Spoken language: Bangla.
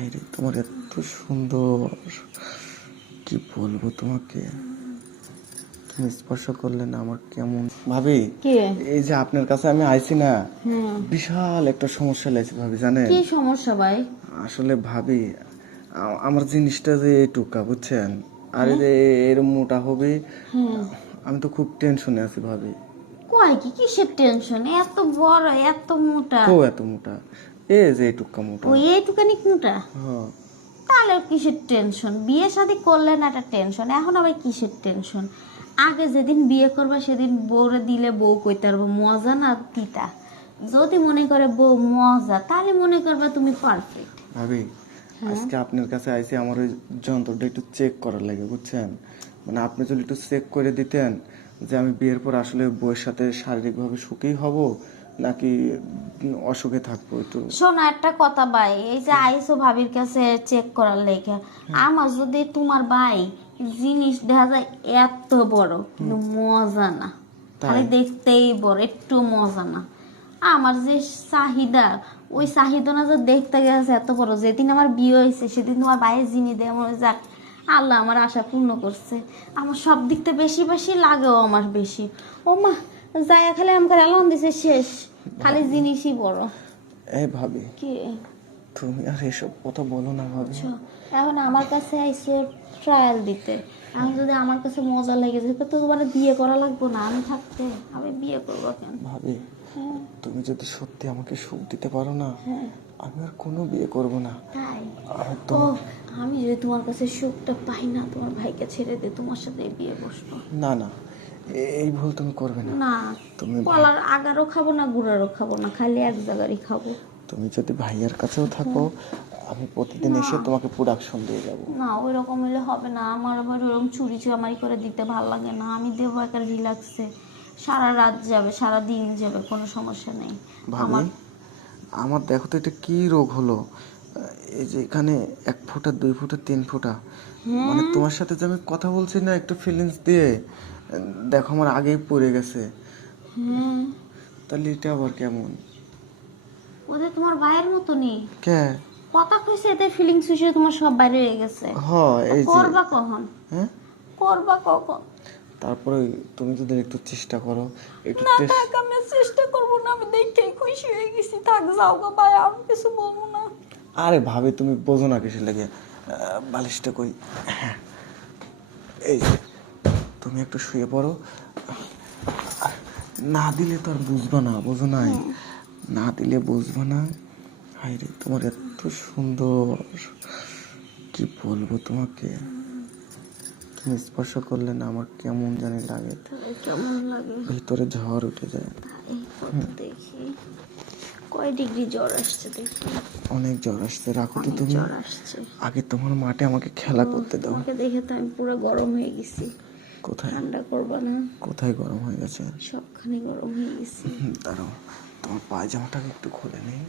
হায়রে তোমার এত সুন্দর, কি বলবো তোমাকে। তুমি স্পর্শ করলে না আমার কেমন ভাবি। এই যে আপনার কাছে আমি আইছি না, বিশাল একটা সমস্যা লাগছে ভাবি, জানেন? কি সমস্যা ভাই? আসলে ভাবি আমার জিনিসটা যে এইটুকা বুঝছেন, আর যে এর মোটা হবে, আমি তো খুব টেনশনে আছি ভাবি। কয় কি কিসের টেনশন? এত বড় এত মোটা? কো এত মোটা? এ যে এইটুকা মোটা। ওই এইটুকানি মোটা? হ্যাঁ। তাহলে কিসের টেনশন? বিয়ে শাদী করলে না একটা টেনশন, এখন আবার কিসের টেনশন? আগে যেদিন বিয়ে করবা সেদিন বউরে দিলে বউ কইতে পারবো মজা না তিতা। যদি মনে করে বউ মজা, তাহলে মনে করবে তুমি পারফেক্ট। ভাবি আজকে আপনার কাছে আইসি আমার ওই যন্ত্রটা একটু চেক করার লাগে বুঝছেন। মানে আপনি যদি একটু চেক করে দিতেন যে আমি বিয়ের পর আসলে বউয়ের সাথে শারীরিকভাবে সুখী হব নাকি অসুখে থাকবো একটু। শোনো একটা কথা ভাই, এই যে আইসো ভাবির কাছে চেক করার লেগে, আমার যদি তোমার ভাই জিনিস দেখা যায় এত বড় কিন্তু মজা না, খালি দেখতেই বড়, একটু মজা না। আমার যে চাহিদা, ওই চাহিদা না যে দেখতে গেছে এত বড়, যেদিন আমার বিয়ে হয়েছে সেদিন তোমার ভাইয়ের জিনিস দেয় মনে যাক আল্লাহ আমার আশা পূর্ণ করছে। আমার সব দিকটা বেশি বেশি লাগেও আমার বেশি। ও মা যায়া খালি আমাকে এলান দিছে শেষ, খালি জিনিসই বড়। এই ভাবি কি তুমি আর এসব কথা বলো না ভাবি। এখন আমার কাছে আইসো ট্রায়াল দিতে, এখন যদি আমার কাছে মজা লেগে যেত তো তোমার বিয়ে করা লাগবো না, আমি থাকতে আমি বিয়ে করবো কেন? ভাবি তুমি যদি সত্যি আমাকে সুখ দিতে পারো না, আমি আর কোনো বিয়ে করব না। তাই? তো আমি যদি তোমার কাছে সুখটা পাই না, তোমার ভাইকে ছেড়ে দিয়ে তোমার সাথে বিয়ে বসবো। না না, এই ভুল তুমি করবে না। না, তুমি কলার আগারও খাবো না গুড়ারও খাবো না, খালি এক জায়গারই খাবো। তুমি যদি ভাইয়ার কাছেও থাকো, আমি প্রতিদিন এসে তোমাকে প্রোডাকশন দিয়ে যাব। না ওই রকম হলে হবে না, আমার আবার ওরকম চুরি চামারি করে দিতে ভালো লাগে না। আমি দেবো একটা রিল্যাক্সে, সারা রাত যাবে সারা দিন যাবে, কোনো সমস্যা নেই। ভাবি আমার দেখো তো এটা কি রোগ হলো, এই যে এখানে 1 ফোঁটা 2 ফোঁটা 3 ফোঁটা, মানে তোমার সাথে যে আমি কথা বলছি না একটু ফিলিংস দিয়ে, দেখো আমার আগেই পড়ে গেছে। তাহলে এটা আবার কেমন? ওদের তোমার ভাইয়ের মতনই কে কথা কইছে, এতে ফিলিংস হিসেবে তোমার সব বাইরে হয়ে গেছে। এই যে করবা কখন? করবা কখন? তারপরে তুমি যদি একটু চেষ্টা করো একটু না থাক, আমি চেষ্টা করবো না, আমি দেখেই খুশি হয়ে গেছি। থাক যাও গা ভাই, আমি কিছু বলবো না। আরে ভাবি তুমি বোঝো না কিসের লাগে, বালিশটা কই, এই যে তুমি একটু শুয়ে পড়ো, না দিলে তো আর বুঝবা না, বোঝো নাই, না দিলে বুঝবা না। হায়রে তোমার এত সুন্দর, কি বলবো তোমাকে। তুমি স্পর্শ করলে না আমার কেমন জানি লাগে, কেমন লাগে? ভিতরে ঝড় উঠে যায়। এই কত দেখি কয় ডিগ্রি জ্বর আসছে দেখি। অনেক জ্বর আসছে, রাখো তো তুমি। জ্বর আসছে, আগে তোমার মাঠে আমাকে খেলা করতে দাও। তোমাকে দেখে তো আমি পুরো গরম হয়ে গেছি। কোথায় ঠান্ডা করবা না? কোথায় গরম হয়ে গেছে? সবখানে গরম হয়ে গেছি। দাঁড়াও তোমার পায়জামাটাকে একটু খুলে নেই।